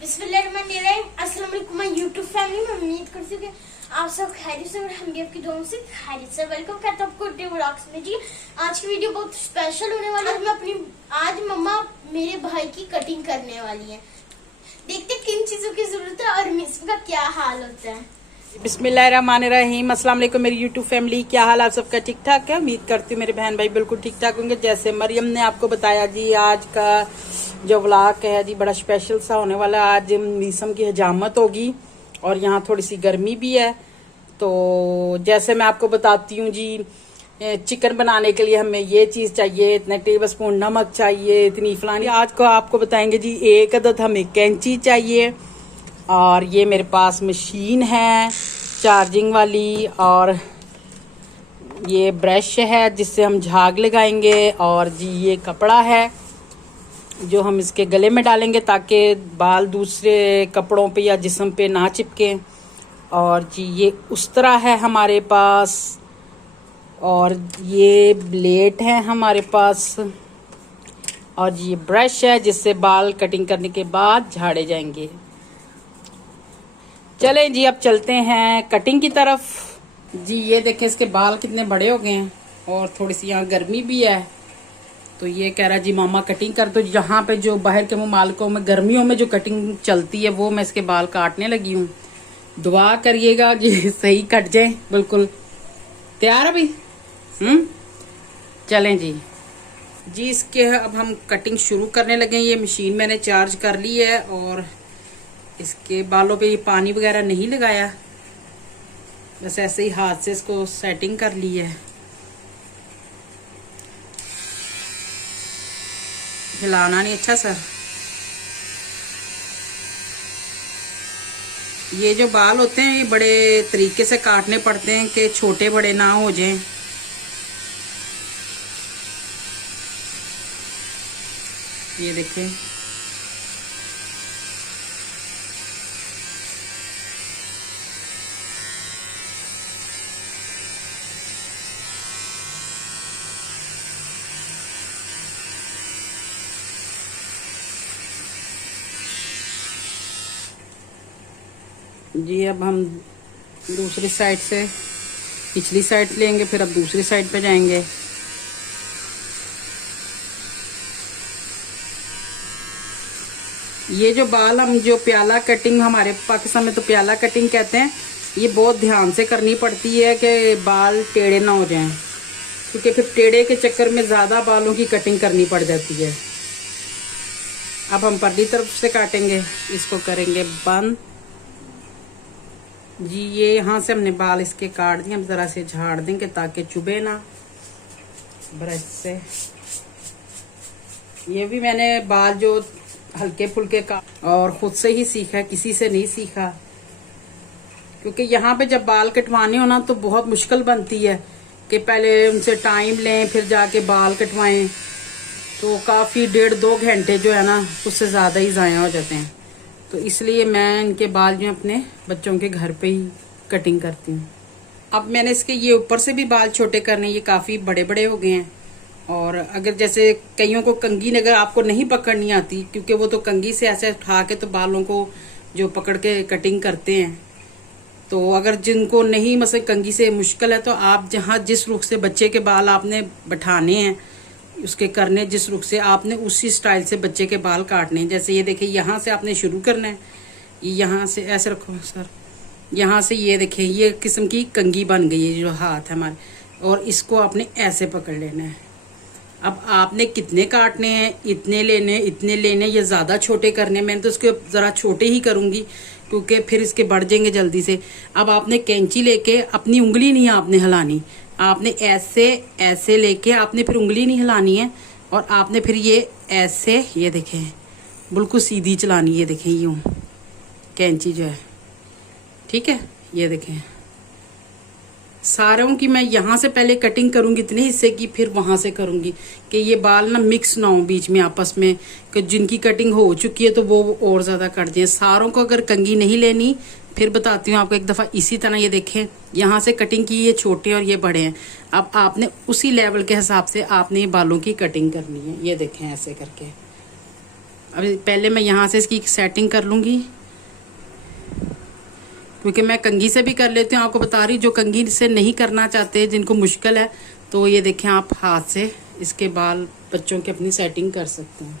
बिस्मिल्लाहिर्रहमानिर्रहीम। अस्सलाम वालेकुम यूट्यूब फैमिली में उम्मीद करती हूँ कि आप सब खैरियत से और हम भी आपकी दुआओं से खैरियत से। वेलकम करता हूँ आपको डे व्लॉग्स में। जी आज की वीडियो बहुत स्पेशल होने वाली है। आज मम्मा मेरे भाई की कटिंग करने वाली है। देखते किन चीजों की जरूरत है और इसका क्या हाल होता है। बिस्मिल्लाहिर्रहमानिर्रहीम। अस्सलाम वालेकुम मेरी यूट्यूब फैमिली, क्या हाल आप सबका? ठीक ठाक है? उम्मीद करती हूँ मेरे बहन भाई बिल्कुल ठीक ठाक होंगे। जैसे मरियम ने आपको बताया जी, आज का जो व्लॉग है जी बड़ा स्पेशल सा होने वाला है। आज मौसम की हजामत होगी और यहाँ थोड़ी सी गर्मी भी है। तो जैसे मैं आपको बताती हूँ जी, चिकन बनाने के लिए हमें ये चीज चाहिए, इतने टेबल स्पून नमक चाहिए, इतनी फलानी। आज को आपको बताएंगे जी, एक अदद हमें कैंची चाहिए और ये मेरे पास मशीन है चार्जिंग वाली, और ये ब्रश है जिससे हम झाग लगाएंगे, और जी ये कपड़ा है जो हम इसके गले में डालेंगे ताकि बाल दूसरे कपड़ों पे या जिस्म पे ना चिपके। और जी ये उस्तरा है हमारे पास, और ये ब्लेड है हमारे पास, और जी ये ब्रश है जिससे बाल कटिंग करने के बाद झाड़े जाएंगे। चलें जी अब चलते हैं कटिंग की तरफ। जी ये देखें इसके बाल कितने बड़े हो गए हैं और थोड़ी सी यहाँ गर्मी भी है। तो ये कह रहा जी मामा कटिंग कर दो। यहाँ पे जो बाहर के मुमालिकों में गर्मियों में जो कटिंग चलती है वो मैं इसके बाल काटने लगी हूँ। दुआ करिएगा जी सही कट जाए बिल्कुल। तैयार अभी? चलें जी इसके अब हम कटिंग शुरू करने लगे। ये मशीन मैंने चार्ज कर ली है और इसके बालों पे ये पानी वगैरह नहीं लगाया, बस ऐसे ही हाथ से इसको सेटिंग कर ली है। हिलाना नहीं अच्छा सा। ये जो बाल होते हैं ये बड़े तरीके से काटने पड़ते हैं कि छोटे बड़े ना हो जाएं। ये देखें जी, अब हम दूसरी साइड से पिछली साइड लेंगे, फिर अब दूसरी साइड पे जाएंगे। ये जो बाल हम जो प्याला कटिंग, हमारे पाकिस्तान में तो प्याला कटिंग कहते हैं, ये बहुत ध्यान से करनी पड़ती है कि बाल टेढ़े ना हो जाएं, क्योंकि फिर टेढ़े के चक्कर में ज्यादा बालों की कटिंग करनी पड़ जाती है। अब हम परली तरफ से काटेंगे, इसको करेंगे बंद। जी ये यहाँ से हमने बाल इसके काट दिए, हम जरा से झाड़ देंगे ताकि चुभे ना ब्रश से। ये भी मैंने बाल जो हल्के फुल्के का और खुद से ही सीखा, किसी से नहीं सीखा, क्योंकि यहाँ पे जब बाल कटवाने हो ना तो बहुत मुश्किल बनती है कि पहले उनसे टाइम लें फिर जाके बाल कटवाएं, तो काफी 1.5-2 घंटे जो है ना उससे ज्यादा ही जाया हो जाते हैं। तो इसलिए मैं इनके बाल जो अपने बच्चों के घर पे ही कटिंग करती हूँ। अब मैंने इसके ये ऊपर से भी बाल छोटे करने, ये काफी बड़े बड़े हो गए हैं। और अगर जैसे कईयों को कंघी अगर आपको नहीं पकड़नी आती, क्योंकि वो तो कंघी से ऐसे उठा के तो बालों को जो पकड़ के कटिंग करते हैं, तो अगर जिनको नहीं मतलब कंघी से मुश्किल है तो आप जहाँ जिस रुख से बच्चे के बाल आपने बैठाने हैं, उसके करने जिस रुख से आपने उसी स्टाइल से बच्चे के बाल काटने हैं। जैसे ये देखिए यहाँ से आपने शुरू करना है, यहाँ से ऐसे रखो सर, यहाँ से ये देखिए ये किस्म की कंघी बन गई है जो हाथ है हमारे, और इसको आपने ऐसे पकड़ लेना है। अब आपने कितने काटने हैं, इतने लेने या ज्यादा छोटे करने, मैंने तो इसको जरा छोटे ही करूंगी क्योंकि फिर इसके बढ़ जाएंगे जल्दी से। अब आपने कैंची लेके अपनी उंगली नहीं आपने हिलानी, आपने ऐसे ऐसे लेके आपने फिर उंगली नहीं हिलानी है, और आपने फिर ये ऐसे ये देखें बिल्कुल सीधी चलानी, ये देखें यूं कैंची जो है, ठीक है। ये देखें सारों की मैं यहाँ से पहले कटिंग करूंगी इतने हिस्से की, फिर वहां से करूंगी कि ये बाल ना मिक्स ना हो बीच में आपस में, कि जिनकी कटिंग हो चुकी है तो वो और ज्यादा कट जाए। सारों को अगर कंघी नहीं लेनी, फिर बताती हूँ आपको एक दफा। इसी तरह ये देखें यहाँ से कटिंग की, ये छोटे और ये बड़े हैं। अब आपने उसी लेवल के हिसाब से आपने बालों की कटिंग करनी है। ये देखें ऐसे करके अभी पहले मैं यहाँ से इसकी सेटिंग कर लूँगी, क्योंकि मैं कंघी से भी कर लेती हूँ। आपको बता रही, जो कंघी से नहीं करना चाहते, जिनको मुश्किल है, तो ये देखें आप हाथ से इसके बाल बच्चों की अपनी सेटिंग कर सकते हैं।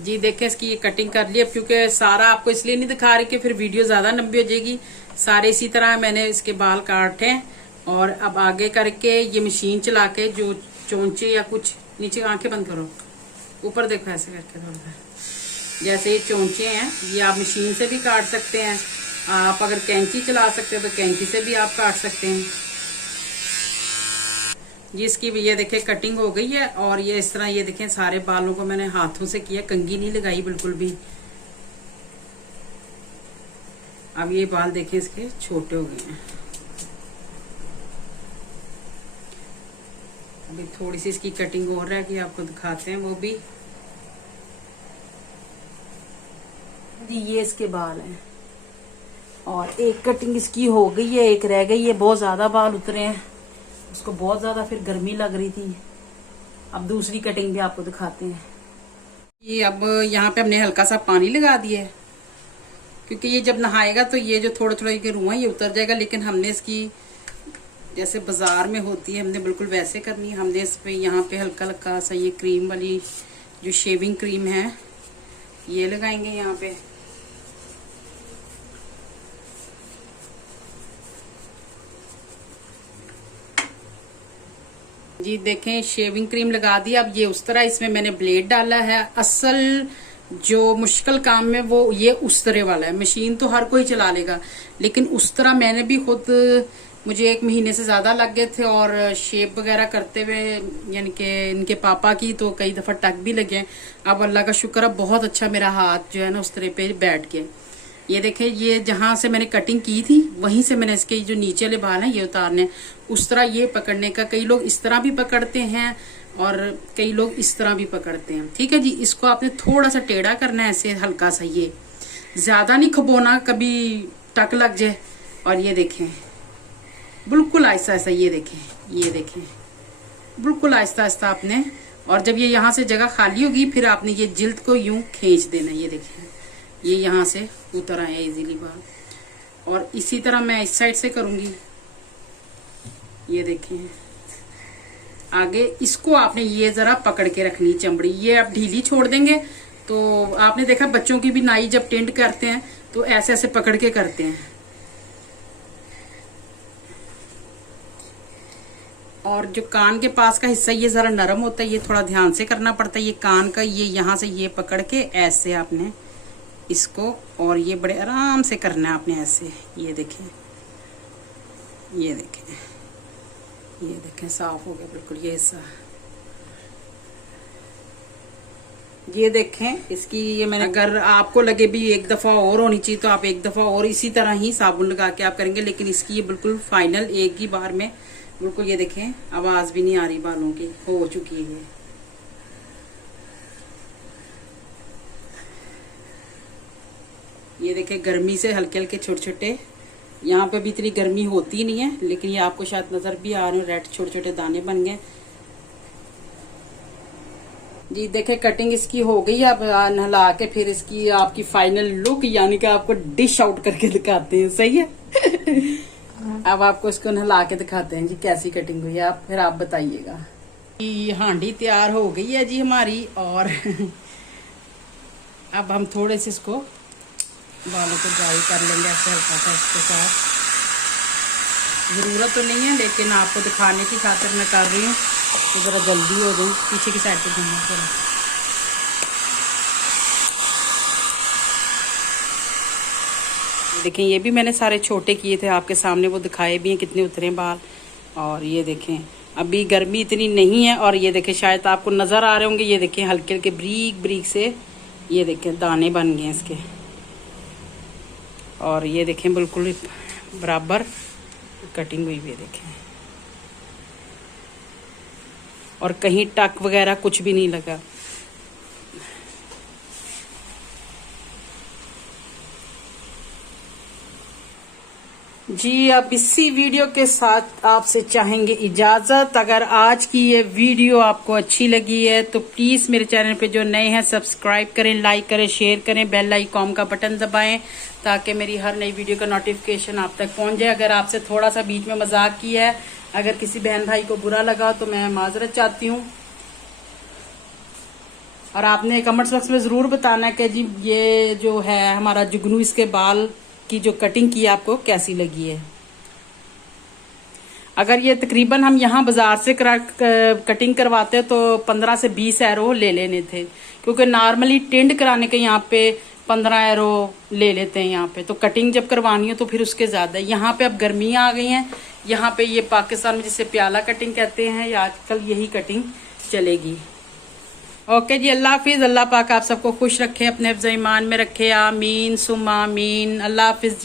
जी देखें इसकी ये कटिंग कर ली। अब क्योंकि सारा आपको इसलिए नहीं दिखा रही कि फिर वीडियो ज़्यादा लंबी हो जाएगी। सारे इसी तरह मैंने इसके बाल काटे हैं। और अब आगे करके ये मशीन चला के जो चोंचे या कुछ, नीचे आंखें बंद करो, ऊपर देखो ऐसे करके थोड़ा, जैसे ये चोंचे हैं ये आप मशीन से भी काट सकते हैं। आप अगर कैंची चला सकते हैं तो कैंची से भी आप काट सकते हैं। जी इसकी ये देखें कटिंग हो गई है। और ये इस तरह ये देखें सारे बालों को मैंने हाथों से किया, कंघी नहीं लगाई बिल्कुल भी। अब ये बाल देखें इसके छोटे हो गए हैं। अभी थोड़ी सी इसकी कटिंग और रह गई, आपको दिखाते हैं वो भी। जी ये इसके बाल हैं और एक कटिंग इसकी हो गई है, एक रह गई है। बहुत ज्यादा बाल उतरे हैं, उसको बहुत ज्यादा फिर गर्मी लग रही थी। अब दूसरी कटिंग भी आपको दिखाते हैं। ये अब यहाँ पे हमने हल्का सा पानी लगा दिया है, क्योंकि ये जब नहाएगा तो ये जो थोड़ा थोड़ा ये रुआ ये उतर जाएगा। लेकिन हमने इसकी जैसे बाजार में होती है, हमने बिल्कुल वैसे करनी है। हमने इस पे यहाँ पे हल्का हल्का सा ये क्रीम वाली जो शेविंग क्रीम है ये लगाएंगे यहाँ पे। जी देखें शेविंग क्रीम लगा दी। अब ये उस तरह इसमें मैंने ब्लेड डाला है। असल जो मुश्किल काम है वो ये उस तरह वाला है। मशीन तो हर कोई चला लेगा, लेकिन उस तरह मैंने भी खुद, मुझे 1 महीने से ज्यादा लग गए थे। और शेप वगैरह करते हुए, यानी कि इनके पापा की तो कई दफा टक भी लगे। अब अल्लाह का शुक्र है बहुत अच्छा मेरा हाथ जो है ना उस तरह पे बैठ गया। ये देखें, ये जहां से मैंने कटिंग की थी वहीं से मैंने इसके जो नीचे वाले बाल हैं ये उतारने, उस तरह ये पकड़ने का। कई लोग इस तरह भी पकड़ते हैं और कई लोग इस तरह भी पकड़ते हैं। ठीक है जी, इसको आपने थोड़ा सा टेढ़ा करना है ऐसे हल्का सा, ये ज्यादा नहीं खबोना कभी टक लग जाए। और ये देखें बिल्कुल आहिस्ता आहिस्ता, ये देखें बिल्कुल आहिस्ता आहिस्ता आपने। और जब ये यहाँ से जगह खाली होगी फिर आपने ये जिल्द को यूं खींच देना। ये देखें ये यहाँ से उतर आए इजीली बाल। और इसी तरह मैं इस साइड से करूंगी। ये देखें आगे इसको आपने ये जरा पकड़ के रखनी चमड़ी। ये आप ढीली छोड़ देंगे तो आपने देखा बच्चों की भी नाई जब टेंट करते हैं तो ऐसे ऐसे पकड़ के करते हैं। और जो कान के पास का हिस्सा ये जरा नरम होता है, ये थोड़ा ध्यान से करना पड़ता है। ये कान का ये यहाँ से ये पकड़ के ऐसे आपने इसको, और ये बड़े आराम से करना है आपने ऐसे। ये देखें ये देखें साफ हो गया बिल्कुल ये हिस्सा। ये देखें इसकी ये मैंने, अगर आपको लगे भी 1 दफा और होनी चाहिए तो आप 1 दफा और इसी तरह ही साबुन लगा के आप करेंगे। लेकिन इसकी ये बिल्कुल फाइनल एक ही बार में बिल्कुल। ये देखें आवाज भी नहीं आ रही बालों की, हो चुकी है। ये देखें गर्मी से हल्के हल्के छोटे छोटे, यहाँ पे भी इतनी गर्मी होती नहीं है, लेकिन ये आपको शायद नजर भी आ रहे हैं, रेड छोटे छोटे दाने बन गए। जी देखें कटिंग इसकी हो गई। अब नहला के फिर इसकी आपकी फाइनल लुक, यानी कि आपको डिश आउट करके दिखाते हैं। सही है अब आपको इसको नहला के दिखाते हैं जी कैसी कटिंग हुई है। आप फिर आप बताइएगा। हांडी तैयार हो गई है जी हमारी। और अब हम थोड़े से इसको बालों को ड्राई कर लेंगे ऐसे हल्का सा इसके साथ। ज़रूरत तो नहीं है लेकिन आपको दिखाने की खातिर मैं कर रही हूँ तो ज़रा जल्दी हो जाए। पीछे की साइड पे घूमना थोड़ा। देखें ये भी मैंने सारे छोटे किए थे आपके सामने, वो दिखाए भी हैं कितने उतरे बाल। और ये देखें अभी गर्मी इतनी नहीं है। और ये देखें शायद आपको नज़र आ रहे होंगे, ये देखें हल्के हल्के ब्रीक ब्रीक से ये देखें दाने बन गए इसके। और ये देखें बिल्कुल बराबर कटिंग हुई है देखें। और कहीं टक वगैरह कुछ भी नहीं लगा। जी, अब इसी वीडियो के साथ आपसे चाहेंगे इजाजत। अगर आज की ये वीडियो आपको अच्छी लगी है तो प्लीज मेरे चैनल पे जो नए हैं सब्सक्राइब करें, लाइक करें, शेयर करें, बेल आइकॉन का बटन दबाएं ताकि मेरी हर नई वीडियो का नोटिफिकेशन आप तक पहुंच जाए। अगर आपसे थोड़ा सा बीच में मजाक किया है, अगर किसी बहन भाई को बुरा लगा तो मैं माजरत चाहती हूँ। और आपने कमेंट्स बॉक्स में जरूर बताना कि जी ये जो है हमारा जुगनू, इसके बाल की जो कटिंग की आपको कैसी लगी है। अगर ये तकरीबन हम यहाँ बाजार से कटिंग करवाते तो 15 से 20 एरो ले लेने थे, क्योंकि नॉर्मली टेंड कराने के यहाँ पे 15 एरो ले लेते हैं यहाँ पे। तो कटिंग जब करवानी हो तो फिर उसके ज्यादा। यहाँ पे अब गर्मियाँ आ गई हैं, यहाँ पे ये पाकिस्तान में जिसे प्याला कटिंग कहते हैं, या आजकल यही कटिंग चलेगी। ओके जी, अल्लाह हाफिज। अल्लाह पाक आप सबको खुश रखे, अपने हिफ्ज़ ईमान में रखे, आमीन सुम्मा आमीन। अल्लाह हाफिज जी।